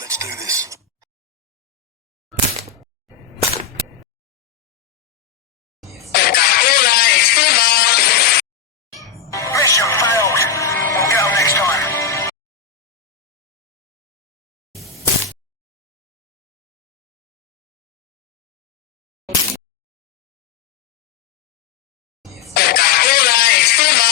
Let's do this. Coca-Cola Extrema. Mission failed. We'll get 'em next time. Coca-Cola Extrema.